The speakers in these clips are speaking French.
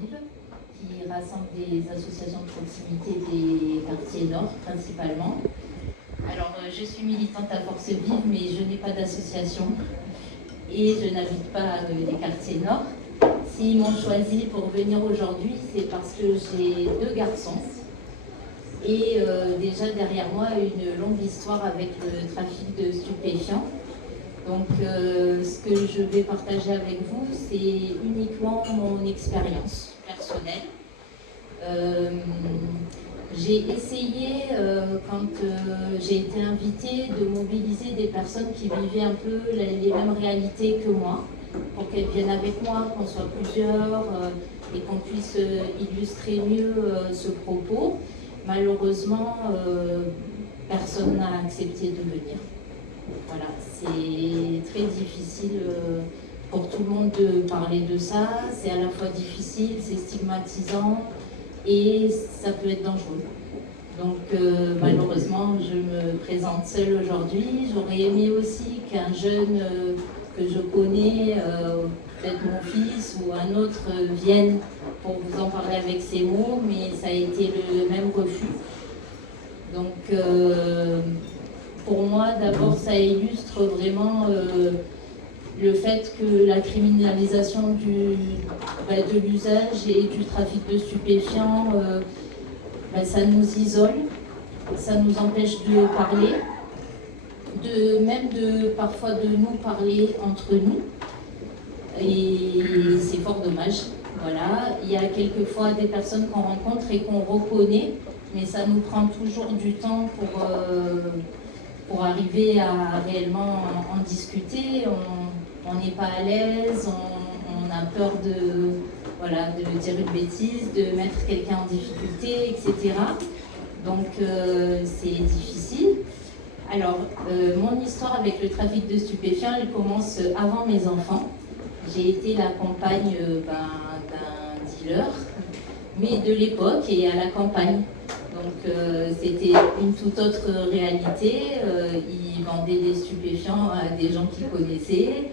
Vive, qui rassemble des associations de proximité des quartiers nord principalement. Alors, je suis militante à Force Vive, mais je n'ai pas d'association et je n'habite pas les quartiers nord. S'ils m'ont choisi pour venir aujourd'hui, c'est parce que j'ai 2 garçons et déjà derrière moi une longue histoire avec le trafic de stupéfiants. Donc ce que je vais partager avec vous, c'est uniquement mon expérience personnelle. J'ai essayé, quand j'ai été invitée, de mobiliser des personnes qui vivaient un peu les mêmes réalités que moi, pour qu'elles viennent avec moi, qu'on soit plusieurs et qu'on puisse illustrer mieux ce propos. Malheureusement, personne n'a accepté de venir. Voilà, c'est très difficile pour tout le monde de parler de ça. C'est à la fois difficile, c'est stigmatisant et ça peut être dangereux. Donc malheureusement, je me présente seule aujourd'hui. J'aurais aimé aussi qu'un jeune que je connais, peut-être mon fils ou un autre, vienne pour vous en parler avec ses mots, mais ça a été le même refus. Donc pour moi, d'abord, ça illustre vraiment le fait que la criminalisation de l'usage et du trafic de stupéfiants, ça nous isole, ça nous empêche de parler, parfois de nous parler entre nous. Et c'est fort dommage. Voilà. Il y a quelquefois des personnes qu'on rencontre et qu'on reconnaît, mais ça nous prend toujours du temps pour arriver à réellement en discuter. On n'est pas à l'aise, on a peur de dire une bêtise, de mettre quelqu'un en difficulté, etc. Donc c'est difficile. Alors, mon histoire avec le trafic de stupéfiants, elle commence avant mes enfants. J'ai été la compagne d'un dealer, mais de l'époque et à la campagne. Donc c'était une toute autre réalité. Il vendait des stupéfiants à des gens qu'il connaissait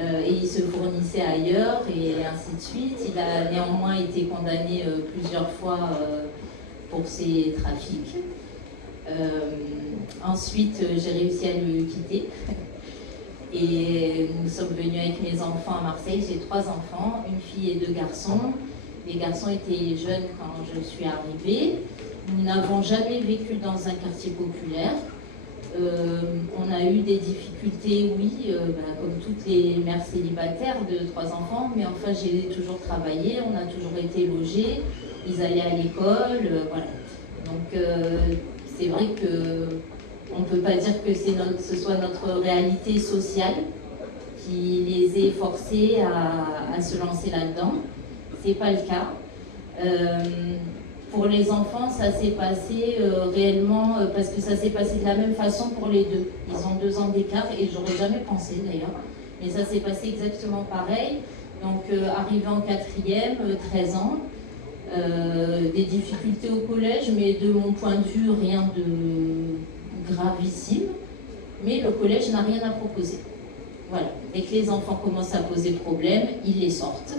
et il se fournissait ailleurs et ainsi de suite. Il a néanmoins été condamné plusieurs fois pour ses trafics. Ensuite, j'ai réussi à le quitter. Et nous sommes venus avec mes enfants à Marseille. J'ai 3 enfants, une fille et 2 garçons. Les garçons étaient jeunes quand je suis arrivée. Nous n'avons jamais vécu dans un quartier populaire. On a eu des difficultés, oui, comme toutes les mères célibataires de 3 enfants, mais enfin j'ai toujours travaillé, on a toujours été logés, ils allaient à l'école, voilà. Donc c'est vrai qu'on ne peut pas dire que ce soit notre réalité sociale qui les ait forcés à se lancer là-dedans. C'est pas le cas. Pour les enfants, ça s'est passé réellement, parce que ça s'est passé de la même façon pour les 2. Ils ont 2 ans d'écart et j'aurais jamais pensé d'ailleurs. Mais ça s'est passé exactement pareil. Donc arrivé en 4e, 13 ans, des difficultés au collège, mais de mon point de vue, rien de gravissime. Mais le collège n'a rien à proposer. Voilà. Dès que les enfants commencent à poser problème, ils les sortent.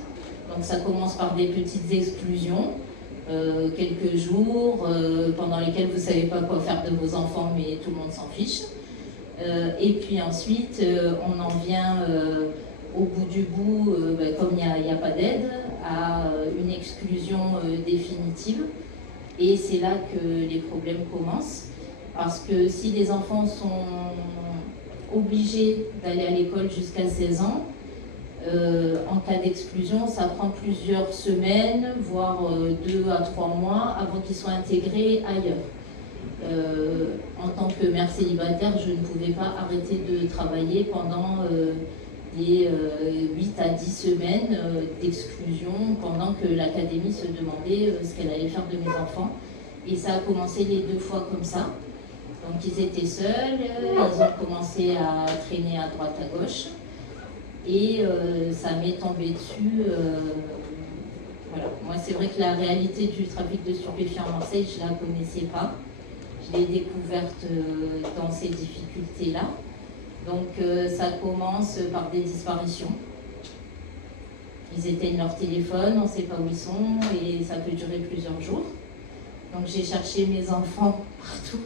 Donc ça commence par des petites exclusions. Quelques jours pendant lesquels vous ne savez pas quoi faire de vos enfants, mais tout le monde s'en fiche. Et puis ensuite, on en vient au bout du bout, comme il n'y a pas d'aide, à une exclusion définitive. Et c'est là que les problèmes commencent. Parce que si les enfants sont obligés d'aller à l'école jusqu'à 16 ans, en cas d'exclusion, ça prend plusieurs semaines, voire 2 à 3 mois avant qu'ils soient intégrés ailleurs. En tant que mère célibataire, je ne pouvais pas arrêter de travailler pendant les 8 à 10 semaines d'exclusion, pendant que l'académie se demandait ce qu'elle allait faire de mes enfants. Et ça a commencé les 2 fois comme ça. Donc ils étaient seuls, ils ont commencé à traîner à droite à gauche. Et ça m'est tombé dessus. Voilà. Moi, c'est vrai que la réalité du trafic de stupéfiants à Marseille, je ne la connaissais pas. Je l'ai découverte dans ces difficultés-là. Donc, ça commence par des disparitions. ils éteignent leur téléphone, on ne sait pas où ils sont et ça peut durer plusieurs jours. Donc j'ai cherché mes enfants partout,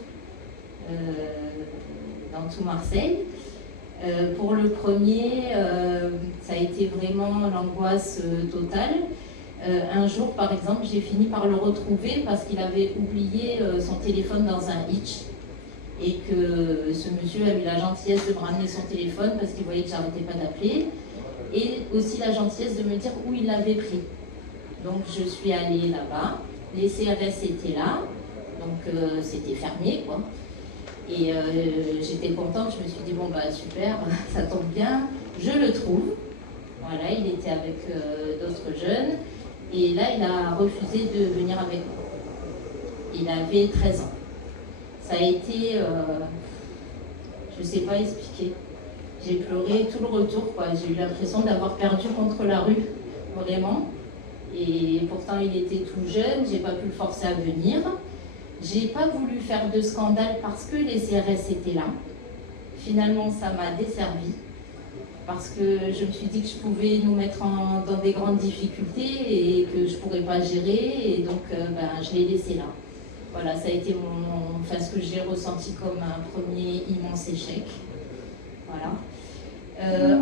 dans tout Marseille. Pour le premier, ça a été vraiment l'angoisse totale. Un jour, par exemple, j'ai fini par le retrouver parce qu'il avait oublié son téléphone dans un hitch et que ce monsieur a eu la gentillesse de me ramener son téléphone parce qu'il voyait que j'arrêtais pas d'appeler et aussi la gentillesse de me dire où il l'avait pris. Donc je suis allée là-bas, les CRS étaient là, donc c'était fermé quoi. Et j'étais contente, je me suis dit bon bah super, ça tombe bien, je le trouve. Voilà, il était avec d'autres jeunes. Et là, il a refusé de venir avec moi. Il avait 13 ans. Ça a été, je ne sais pas expliquer. J'ai pleuré tout le retour, quoi. J'ai eu l'impression d'avoir perdu contre la rue, vraiment. Et pourtant, il était tout jeune, j'ai pas pu le forcer à venir. J'ai pas voulu faire de scandale parce que les CRS étaient là. Finalement, ça m'a desservi. Parce que je me suis dit que je pouvais nous mettre dans des grandes difficultés et que je ne pourrais pas gérer, et donc je l'ai laissé là. Voilà, ça a été ce que j'ai ressenti comme un premier immense échec. Voilà.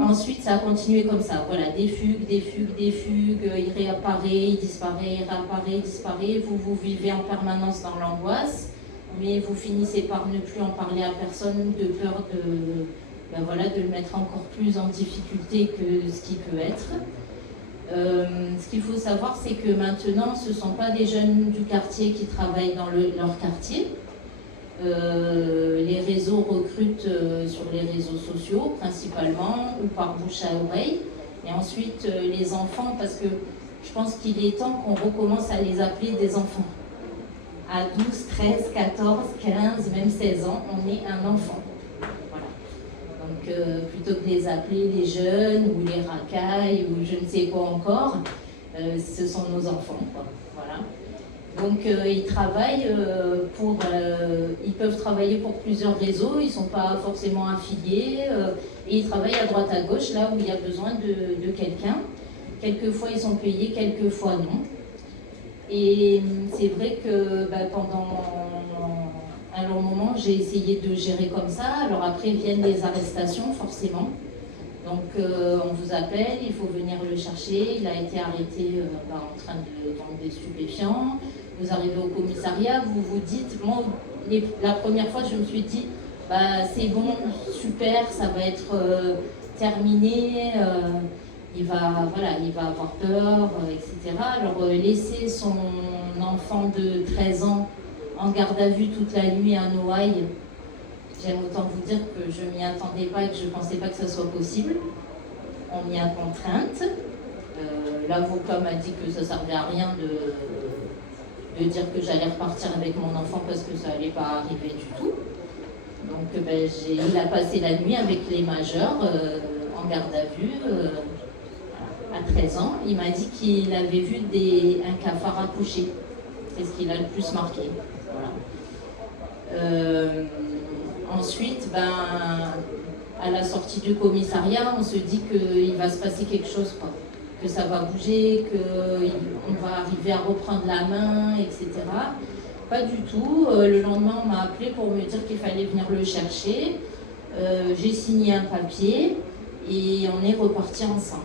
Ensuite, ça a continué comme ça. Voilà, des fugues, il réapparaît, il disparaît, il réapparaît, il disparaît. Vous vivez en permanence dans l'angoisse, mais vous finissez par ne plus en parler à personne de peur de le mettre encore plus en difficulté que ce qui peut être. Ce qu'il faut savoir, c'est que maintenant, ce ne sont pas des jeunes du quartier qui travaillent dans leur quartier. Les réseaux recrutent sur les réseaux sociaux, principalement, ou par bouche à oreille. Et ensuite, les enfants, parce que je pense qu'il est temps qu'on recommence à les appeler des enfants. À 12, 13, 14, 15, même 16 ans, on est un enfant. Donc, plutôt que de les appeler les jeunes ou les racailles ou je ne sais quoi encore, ce sont nos enfants, quoi. Voilà. Donc ils travaillent ils peuvent travailler pour plusieurs réseaux, ils ne sont pas forcément affiliés et ils travaillent à droite à gauche là où il y a besoin de quelqu'un. Quelquefois ils sont payés, quelquefois non. Et c'est vrai que pendant un long moment, j'ai essayé de gérer comme ça. Alors après viennent les arrestations, forcément. Donc on vous appelle, il faut venir le chercher. Il a été arrêté en train de vendre des stupéfiants. Vous arrivez au commissariat, vous vous dites... Moi, la première fois, je me suis dit, c'est bon, super, ça va être terminé. Il va avoir peur, etc. Alors laisser son enfant de 13 ans en garde à vue toute la nuit à Noailles, j'aime autant vous dire que je ne m'y attendais pas et que je ne pensais pas que ça soit possible. On m'y a contrainte. L'avocat m'a dit que ça ne servait à rien de dire que j'allais repartir avec mon enfant parce que ça n'allait pas arriver du tout. Donc il a passé la nuit avec les majeurs en garde à vue à 13 ans. Il m'a dit qu'il avait vu un cafard accoucher. C'est ce qui l'a le plus marqué. Voilà. Ensuite, à la sortie du commissariat, on se dit qu'il va se passer quelque chose, quoi. Que ça va bouger, qu'on va arriver à reprendre la main, etc. Pas du tout. Le lendemain, on m'a appelé pour me dire qu'il fallait venir le chercher. J'ai signé un papier et on est reparti ensemble.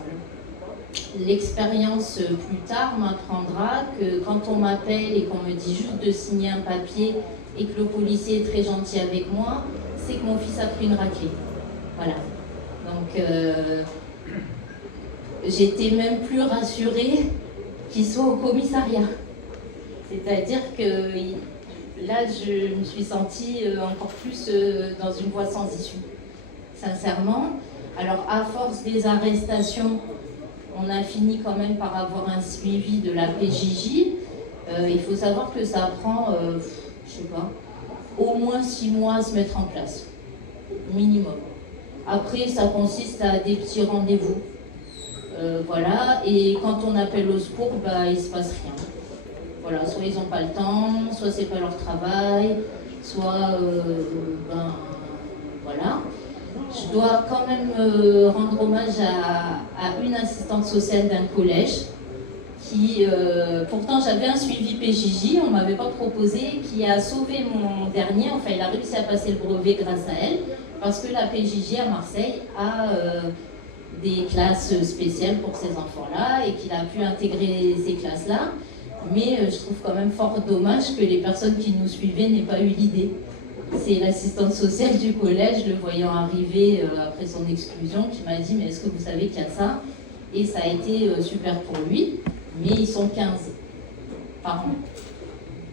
L'expérience plus tard m'apprendra que quand on m'appelle et qu'on me dit juste de signer un papier et que le policier est très gentil avec moi, c'est que mon fils a pris une raclée. Voilà. Donc, j'étais même plus rassurée qu'il soit au commissariat. C'est-à-dire que là, je me suis sentie encore plus dans une voie sans issue. Sincèrement. Alors, à force des arrestations, on a fini quand même par avoir un suivi de la PJJ. Il faut savoir que ça prend, je sais pas, au moins 6 mois à se mettre en place, minimum. Après, ça consiste à des petits rendez-vous. Voilà, et quand on appelle au secours, il ne se passe rien. Voilà, soit ils n'ont pas le temps, soit c'est pas leur travail, soit, voilà. Je dois quand même rendre hommage à une assistante sociale d'un collège qui, pourtant j'avais un suivi PJJ, on ne m'avait pas proposé, qui a sauvé mon dernier, enfin il a réussi à passer le brevet grâce à elle, parce que la PJJ à Marseille a des classes spéciales pour ces enfants-là et qu'il a pu intégrer ces classes-là. Mais je trouve quand même fort dommage que les personnes qui nous suivaient n'aient pas eu l'idée. C'est l'assistante sociale du collège, le voyant arriver après son exclusion, qui m'a dit « Mais est-ce que vous savez qu'il y a ça ?» Et ça a été super pour lui, mais ils sont 15 par an.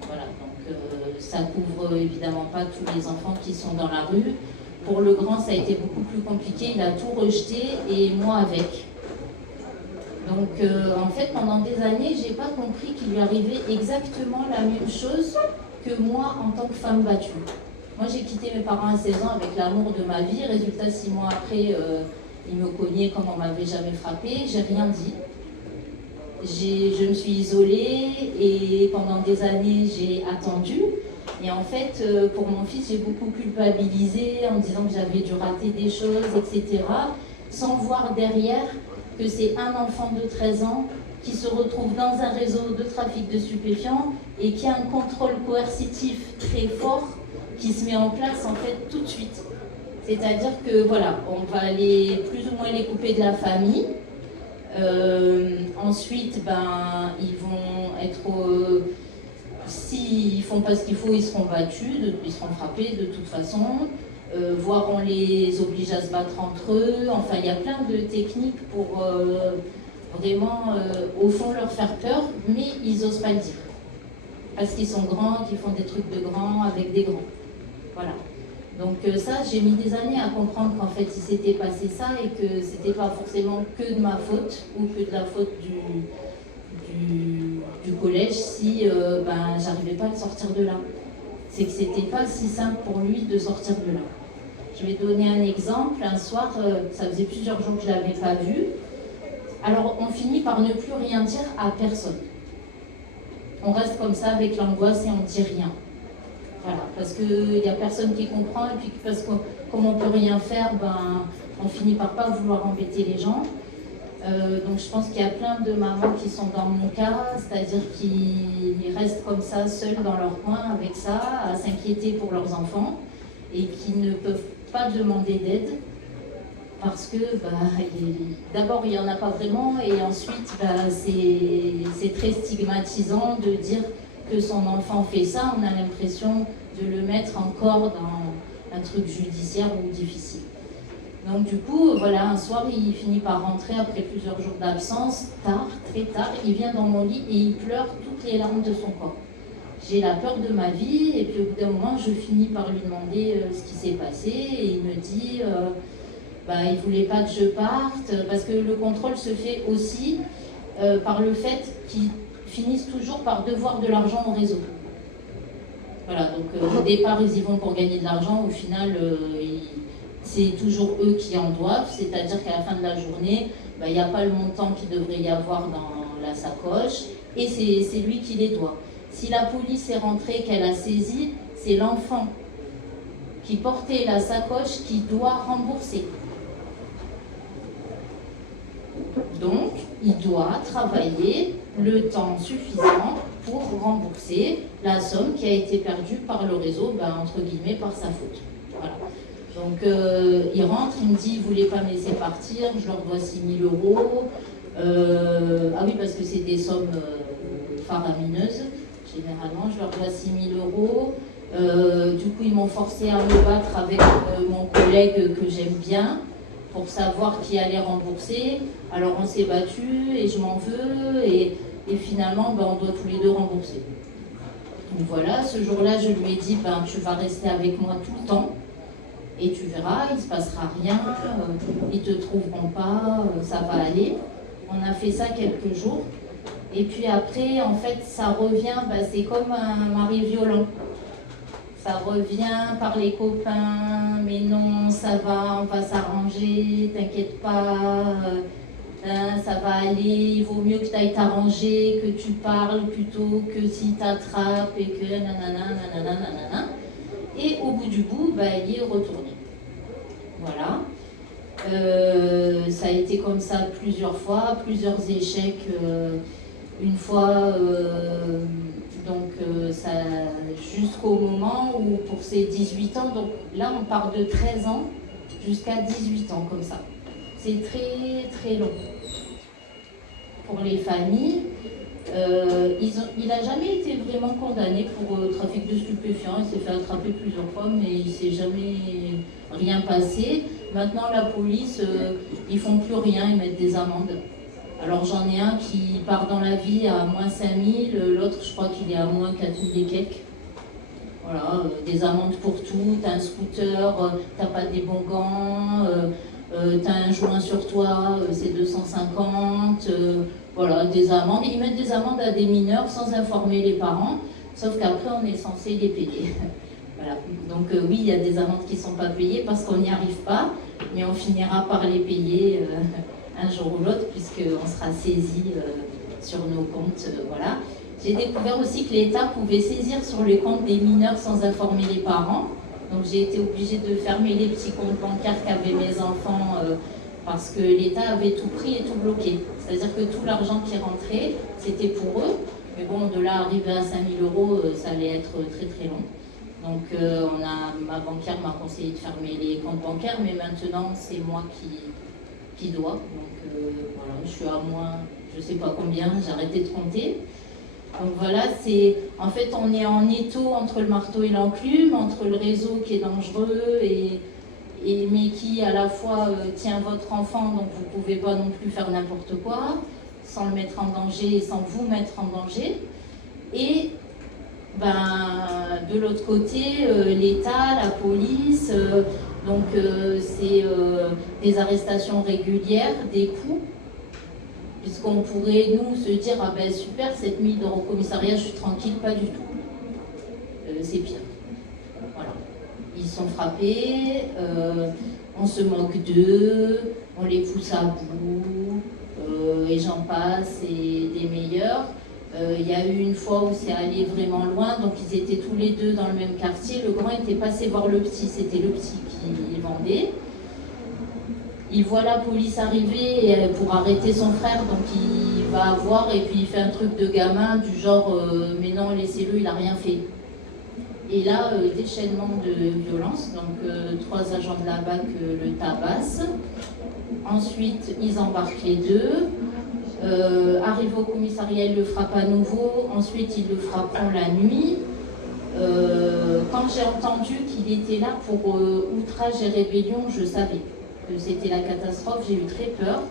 Voilà, donc ça couvre évidemment pas tous les enfants qui sont dans la rue. Pour le grand, ça a été beaucoup plus compliqué, il a tout rejeté et moi avec. Donc en fait, pendant des années, j'ai pas compris qu'il lui arrivait exactement la même chose que moi en tant que femme battue. Moi, j'ai quitté mes parents à 16 ans avec l'amour de ma vie. Résultat, 6 mois après, ils me cognaient comme on m'avait jamais frappé. J'ai rien dit. Je me suis isolée et pendant des années, j'ai attendu. Et en fait, pour mon fils, j'ai beaucoup culpabilisé en me disant que j'avais dû rater des choses, etc. Sans voir derrière que c'est un enfant de 13 ans qui se retrouve dans un réseau de trafic de stupéfiants et qui a un contrôle coercitif très fort qui se met en place en fait tout de suite. C'est-à-dire que voilà, on va les plus ou moins les couper de la famille. Ensuite, ben, ils vont être, s'ils font pas ce qu'il faut, ils seront battus, ils seront frappés de toute façon. Voire on les oblige à se battre entre eux. Enfin, il y a plein de techniques pour vraiment, au fond, leur faire peur, mais ils n'osent pas le dire. Parce qu'ils sont grands, qu'ils font des trucs de grands avec des grands. Voilà. Donc ça, j'ai mis des années à comprendre qu'en fait, il s'était passé ça et que c'était pas forcément que de ma faute ou que de la faute du collège si ben, j'arrivais pas à le sortir de là. C'est que c'était pas si simple pour lui de sortir de là. Je vais donner un exemple. Un soir, ça faisait plusieurs jours que je l'avais pas vu. Alors, on finit par ne plus rien dire à personne. On reste comme ça avec l'angoisse et on ne dit rien. Voilà, parce qu'il n'y a personne qui comprend et puis parce que comme on ne peut rien faire, ben, on finit par pas vouloir embêter les gens. Donc je pense qu'il y a plein de mamans qui sont dans mon cas, c'est-à-dire qui restent comme ça, seules dans leur coin avec ça, à s'inquiéter pour leurs enfants et qui ne peuvent pas demander d'aide parce que d'abord il n'y en a pas vraiment et ensuite c'est très stigmatisant de dire que son enfant fait ça, on a l'impression de le mettre encore dans un truc judiciaire ou difficile. Donc du coup, voilà, un soir, il finit par rentrer après plusieurs jours d'absence, tard, très tard, il vient dans mon lit et il pleure toutes les larmes de son corps. J'ai la peur de ma vie et puis au bout d'un moment, je finis par lui demander ce qui s'est passé et il me dit il voulait pas que je parte parce que le contrôle se fait aussi par le fait qu'il finissent toujours par devoir de l'argent au réseau. Voilà, donc au départ, ils y vont pour gagner de l'argent, au final, c'est toujours eux qui en doivent, c'est-à-dire qu'à la fin de la journée, il n'y a pas le montant qu'il devrait y avoir dans la sacoche, et c'est lui qui les doit. Si la police est rentrée, qu'elle a saisi, c'est l'enfant qui portait la sacoche qui doit rembourser. Donc, il doit travailler le temps suffisant pour rembourser la somme qui a été perdue par le réseau, entre guillemets, par sa faute. Voilà. Donc, il rentre, il me dit, il ne voulait pas me laisser partir, je leur dois 6 000 €. Ah oui, parce que c'est des sommes faramineuses. Généralement, je leur dois 6 000 €. Du coup, ils m'ont forcé à me battre avec mon collègue que j'aime bien pour savoir qui allait rembourser. Alors, on s'est battu et je m'en veux et finalement, on doit tous les deux rembourser. Donc voilà, ce jour-là, je lui ai dit, tu vas rester avec moi tout le temps et tu verras, il ne se passera rien, ils ne te trouveront pas, ça va aller. On a fait ça quelques jours. Et puis après, en fait, ça revient, c'est comme un mari violent. Ça revient par les copains, mais non, ça va, on va s'arranger, t'inquiète pas, ça va aller, il vaut mieux que tu ailles t'arranger, que tu parles plutôt que s'il t'attrape et que nanana, nanana, nanana. Et au bout du bout, il y est retourné. Voilà. Ça a été comme ça plusieurs fois, plusieurs échecs. Une fois, ça, jusqu'au moment où, pour ses 18 ans, donc là on part de 13 ans jusqu'à 18 ans, comme ça. C'est très très long pour les familles. Il n'a jamais été vraiment condamné pour trafic de stupéfiants. Il s'est fait attraper plusieurs fois, mais il ne s'est jamais rien passé. Maintenant, la police, ils font plus rien, ils mettent des amendes. Alors j'en ai un qui part dans la vie à moins 5000, l'autre je crois qu'il est à moins 4000 et quelques. Voilà, des amendes pour tout, t'as un scooter, t'as pas des bons gants, t'as un joint sur toi, c'est 250, voilà, des amendes. Ils mettent des amendes à des mineurs sans informer les parents, sauf qu'après on est censé les payer. Voilà. Donc oui, il y a des amendes qui ne sont pas payées parce qu'on n'y arrive pas, mais on finira par les payer un jour ou l'autre, puisqu'on sera saisi sur nos comptes. Voilà. J'ai découvert aussi que l'État pouvait saisir sur les comptes des mineurs sans informer les parents. Donc j'ai été obligée de fermer les petits comptes bancaires qu'avaient mes enfants parce que l'État avait tout pris et tout bloqué. C'est-à-dire que tout l'argent qui rentrait, c'était pour eux. Mais bon, de là arriver à 5000 €, ça allait être très très long. Donc ma banquière m'a conseillé de fermer les comptes bancaires, mais maintenant c'est moi qui dois. Donc voilà, je suis à moins, je sais pas combien, j'ai arrêté de compter. Donc voilà, en fait on est en étau entre le marteau et l'enclume, entre le réseau qui est dangereux mais qui à la fois tient votre enfant, donc vous ne pouvez pas non plus faire n'importe quoi, sans le mettre en danger et sans vous mettre en danger. Et de l'autre côté, l'État, la police, c'est des arrestations régulières, des coups, puisqu'on pourrait nous se dire ah ben super, 7000 € au commissariat, je suis tranquille, pas du tout. C'est pire. Voilà. Ils sont frappés, on se moque d'eux, on les pousse à bout, et j'en passe, et des meilleurs. Il y a eu une fois où c'est allé vraiment loin, donc ils étaient tous les deux dans le même quartier. Le grand était passé voir le petit, c'était le petit qui vendait. Il voit la police arriver pour arrêter son frère, donc il va voir et puis il fait un truc de gamin du genre mais non, laissez-le, il n'a rien fait. Et là, déchaînement de violence, donc 3 agents de la BAC le tabassent. Ensuite, ils embarquent les deux. Arrivé au commissariat, il le frappe à nouveau. Ensuite, ils le frapperont la nuit. Quand j'ai entendu qu'il était là pour outrage et rébellion, je savais que c'était la catastrophe. J'ai eu très peur.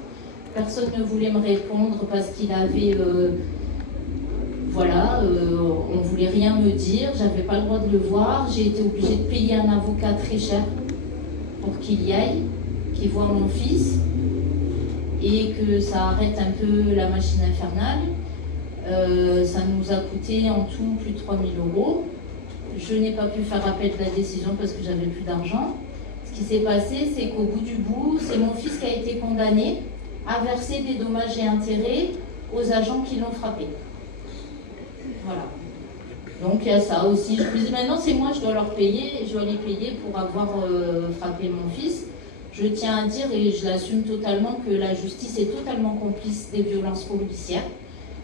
Personne ne voulait me répondre parce qu'il avait... on ne voulait rien me dire. J'avais pas le droit de le voir. J'ai été obligée de payer un avocat très cher pour qu'il y aille, qu'il voie mon fils, et que ça arrête un peu la machine infernale. Ça nous a coûté en tout plus de 3000 €. Je n'ai pas pu faire appel de la décision parce que j'avais plus d'argent. Ce qui s'est passé, c'est qu'au bout du bout, c'est mon fils qui a été condamné à verser des dommages et intérêts aux agents qui l'ont frappé. Voilà. Donc il y a ça aussi. Je me dis maintenant c'est moi, je dois leur payer, je dois les payer pour avoir frappé mon fils. Je tiens à dire, et je l'assume totalement, que la justice est totalement complice des violences policières,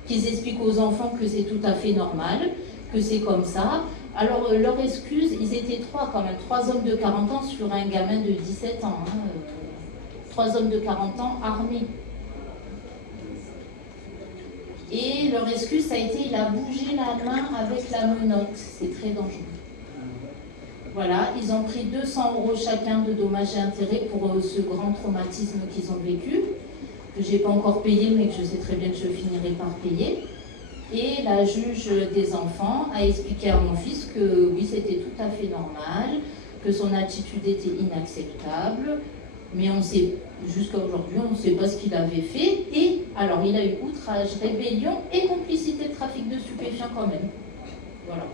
qu'ils expliquent aux enfants que c'est tout à fait normal, que c'est comme ça. Alors, leur excuse, ils étaient 3 quand même, 3 hommes de 40 ans sur un gamin de 17 ans. 3 hommes de 40 ans armés. Et leur excuse, ça a été, il a bougé la main avec la menotte. C'est très dangereux. Voilà, ils ont pris 200 € chacun de dommages et intérêts pour ce grand traumatisme qu'ils ont vécu, que je n'ai pas encore payé, mais que je sais très bien que je finirai par payer. Et la juge des enfants a expliqué à mon fils que oui, c'était tout à fait normal, que son attitude était inacceptable, mais on sait, jusqu'à aujourd'hui, on ne sait pas ce qu'il avait fait. Et alors, il a eu outrage, rébellion et complicité de trafic de stupéfiants quand même. Voilà.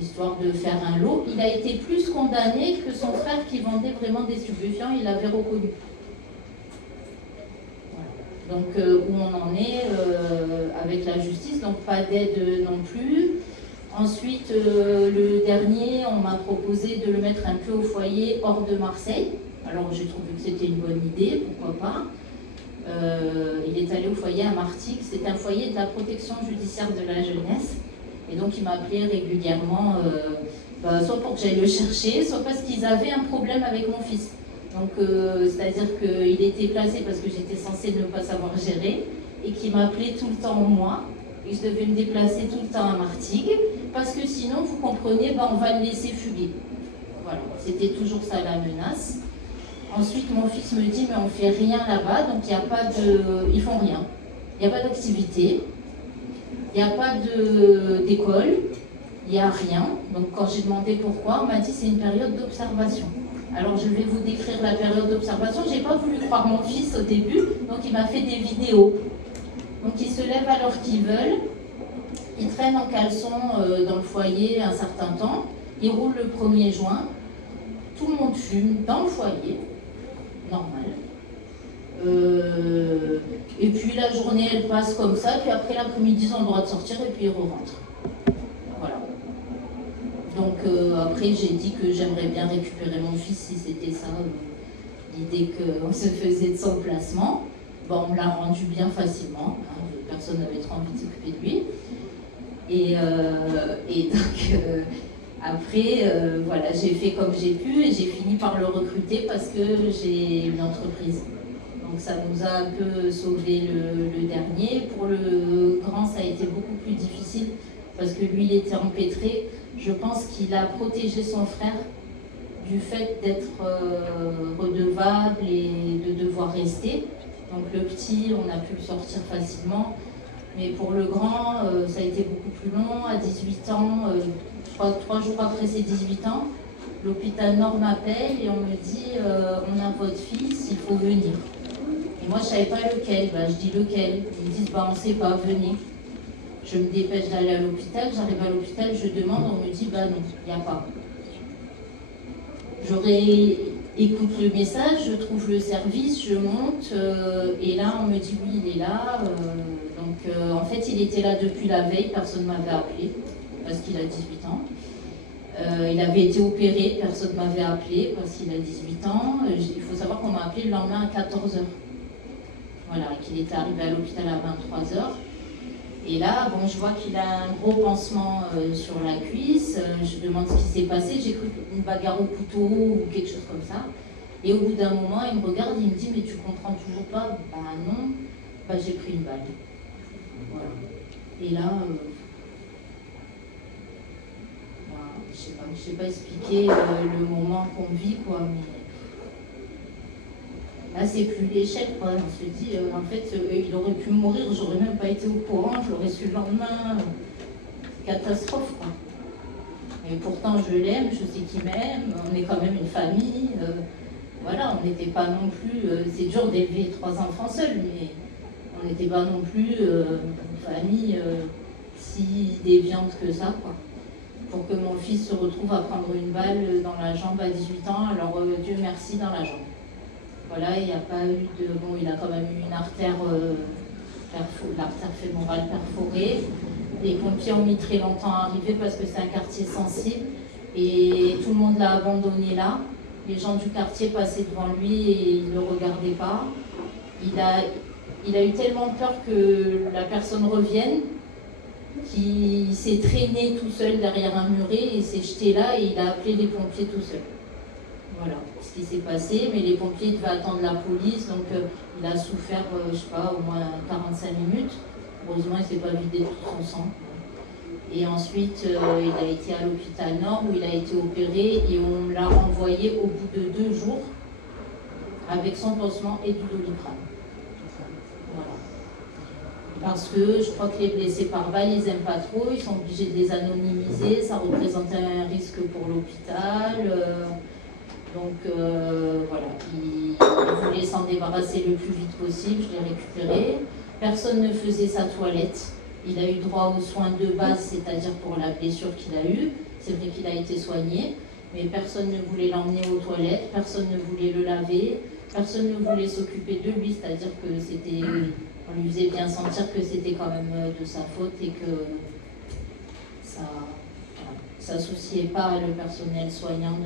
Histoire de faire un lot. Il a été plus condamné que son frère qui vendait vraiment des stupéfiants, il l'avait reconnu. Voilà. Donc où on en est avec la justice, donc pas d'aide non plus. Ensuite, le dernier, on m'a proposé de le mettre un peu au foyer hors de Marseille, Alors j'ai trouvé que c'était une bonne idée, pourquoi pas. Il est allé au foyer à Martigues, c'est un foyer de la protection judiciaire de la jeunesse. Et donc il m'appelait régulièrement, soit pour que j'aille le chercher, soit parce qu'ils avaient un problème avec mon fils. Donc c'est-à-dire qu'il était placé parce que j'étais censée ne pas savoir gérer, et qu'il m'appelait tout le temps moi, et je devais me déplacer tout le temps à Martigues, parce que sinon, vous comprenez, on va le laisser fuguer. Voilà, c'était toujours ça la menace. Ensuite, mon fils me dit, mais on fait rien là-bas, donc il n'y a pas de... Ils font rien. Il n'y a pas d'activité, il n'y a pas d'école, il n'y a rien. Donc quand j'ai demandé pourquoi, on m'a dit, c'est une période d'observation. Alors je vais vous décrire la période d'observation. Je n'ai pas voulu croire mon fils au début, donc il m'a fait des vidéos. Donc ils se lèvent à l'heure qu'ils veulent, ils traînent en caleçon dans le foyer un certain temps, ils roulent le 1er juin, tout le monde fume dans le foyer, normal. Et puis la journée elle passe comme ça, puis après l'après-midi ils ont le droit de sortir et puis ils rentrent. Voilà. Donc après j'ai dit que j'aimerais bien récupérer mon fils si c'était ça l'idée qu'on se faisait de son placement. Bon, on me l'a rendu bien facilement, hein, personne n'avait trop envie de s'occuper de lui. Et donc après, voilà, j'ai fait comme j'ai pu et j'ai fini par le recruter parce que j'ai une entreprise. Donc ça nous a un peu sauvé le dernier. Pour le grand, ça a été beaucoup plus difficile parce que lui, il était empêtré. Je pense qu'il a protégé son frère du fait d'être redevable et de devoir rester. Donc le petit, on a pu le sortir facilement. Mais pour le grand, ça a été beaucoup plus long. À 18 ans, je crois 3 jours après ses 18 ans, l'hôpital Nord m'appelle et on me dit on a votre fils, il faut venir. Et moi, je ne savais pas lequel. Je dis lequel. Ils me disent on ne sait pas, venez. Je me dépêche d'aller à l'hôpital. J'arrive à l'hôpital, je demande, on me dit non, il n'y a pas. Écoute le message, je trouve le service, je monte, et là on me dit oui, il est là. En fait, il était là depuis la veille, personne ne m'avait appelé, parce qu'il a 18 ans. Il avait été opéré, personne ne m'avait appelé, parce qu'il a 18 ans. Il faut savoir qu'on m'a appelé le lendemain à 14h. Voilà, qu'il était arrivé à l'hôpital à 23h. Et là, je vois qu'il a un gros pansement sur la cuisse. Je demande ce qui s'est passé. J'ai cru une bagarre au couteau ou quelque chose comme ça. Et au bout d'un moment, il me regarde, il me dit « Mais tu comprends toujours pas ?» Non. J'ai pris une balle. Voilà. Et là, je sais pas expliquer le moment qu'on vit, quoi. Mais là, c'est plus l'échec, quoi. On se dit, en fait, il aurait pu mourir, j'aurais même pas été au courant, je l'aurais su le lendemain. Catastrophe, quoi. Et pourtant, je l'aime, je sais qu'il m'aime, on est quand même une famille. Voilà, on n'était pas non plus... c'est dur d'élever 3 enfants seuls, mais on n'était pas non plus une famille si déviante que ça, quoi. Pour que mon fils se retrouve à prendre une balle dans la jambe à 18 ans, alors Dieu merci, dans la jambe. Voilà, il n'y a pas eu de... il a quand même eu une artère, l'artère fémorale perforée. Les pompiers ont mis très longtemps à arriver parce que c'est un quartier sensible et tout le monde l'a abandonné là. Les gens du quartier passaient devant lui et ils ne le regardaient pas. Il a eu tellement peur que la personne revienne qu'il s'est traîné tout seul derrière un muret et s'est jeté là et il a appelé les pompiers tout seul. Voilà ce qui s'est passé, mais les pompiers devaient attendre la police, donc il a souffert, je sais pas, au moins 45 minutes. Heureusement, il ne s'est pas vidé tout son sang. Et ensuite, il a été à l'hôpital Nord où il a été opéré et on l'a renvoyé au bout de 2 jours avec son pansement et du Doliprane. Voilà. Parce que je crois que les blessés par balle, ils n'aiment pas trop, ils sont obligés de les anonymiser, ça représentait un risque pour l'hôpital. Voilà, il voulait s'en débarrasser le plus vite possible, je l'ai récupéré. Personne ne faisait sa toilette. Il a eu droit aux soins de base, c'est-à-dire pour la blessure qu'il a eue. C'est vrai qu'il a été soigné, mais personne ne voulait l'emmener aux toilettes, personne ne voulait le laver, personne ne voulait s'occuper de lui, c'est-à-dire que on lui faisait bien sentir que c'était quand même de sa faute et que ça, voilà, s'associait pas, le personnel soignant,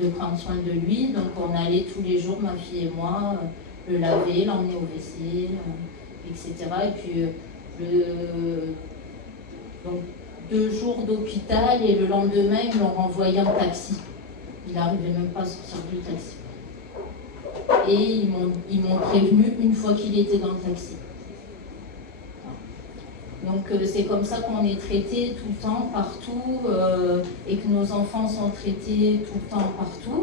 de prendre soin de lui. Donc on allait tous les jours, ma fille et moi, le laver, l'emmener au WC, etc. Et puis donc 2 jours d'hôpital et le lendemain ils l'ont renvoyé en taxi. Il n'arrivait même pas à sortir du taxi. Et ils m'ont prévenu une fois qu'il était dans le taxi. Donc c'est comme ça qu'on est traité tout le temps, partout, et que nos enfants sont traités tout le temps, partout.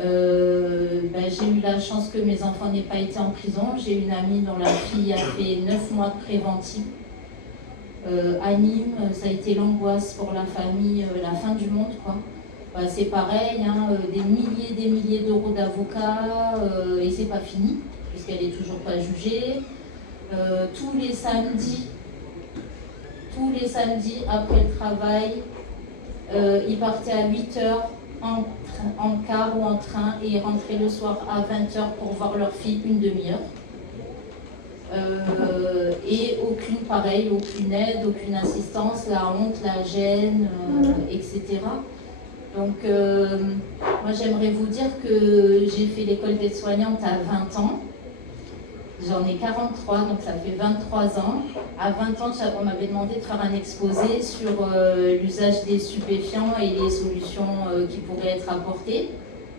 J'ai eu la chance que mes enfants n'aient pas été en prison. J'ai une amie dont la fille a fait 9 mois de préventive. À Nîmes, ça a été l'angoisse pour la famille, la fin du monde, quoi. C'est pareil, hein, des milliers d'euros d'avocats, et c'est pas fini, puisqu'elle est toujours pas jugée. Tous les samedis, après le travail, ils partaient à 8h en car ou en train et ils rentraient le soir à 20h pour voir leur fille une demi-heure. Et aucune aide, aucune assistance, la honte, la gêne, etc. Donc, moi j'aimerais vous dire que j'ai fait l'école d'aide-soignante à 20 ans. J'en ai 43, donc ça fait 23 ans. À 20 ans, on m'avait demandé de faire un exposé sur l'usage des stupéfiants et les solutions qui pourraient être apportées.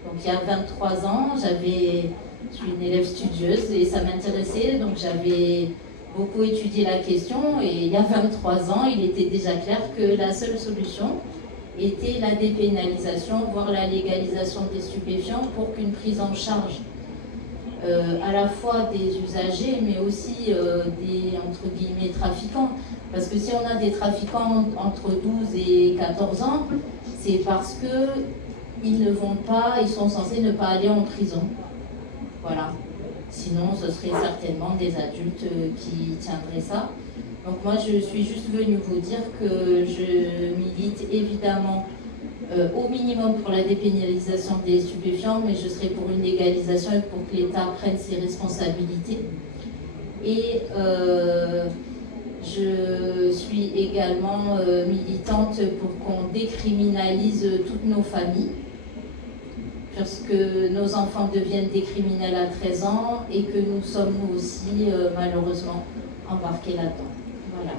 Donc il y a 23 ans, je suis une élève studieuse et ça m'intéressait, donc j'avais beaucoup étudié la question et il y a 23 ans, il était déjà clair que la seule solution était la dépénalisation, voire la légalisation des stupéfiants pour qu'une prise en charge à la fois des usagers, mais aussi des, entre guillemets, trafiquants. Parce que si on a des trafiquants entre 12 et 14 ans, c'est parce ils sont censés ne pas aller en prison. Voilà. Sinon, ce serait certainement des adultes qui tiendraient ça. Donc moi, je suis juste venue vous dire que je milite évidemment au minimum pour la dépénalisation des stupéfiants, mais je serai pour une légalisation et pour que l'État prenne ses responsabilités. Et je suis également militante pour qu'on décriminalise toutes nos familles, parce que nos enfants deviennent des criminels à 13 ans et que nous sommes nous aussi malheureusement embarqués là-dedans. Voilà.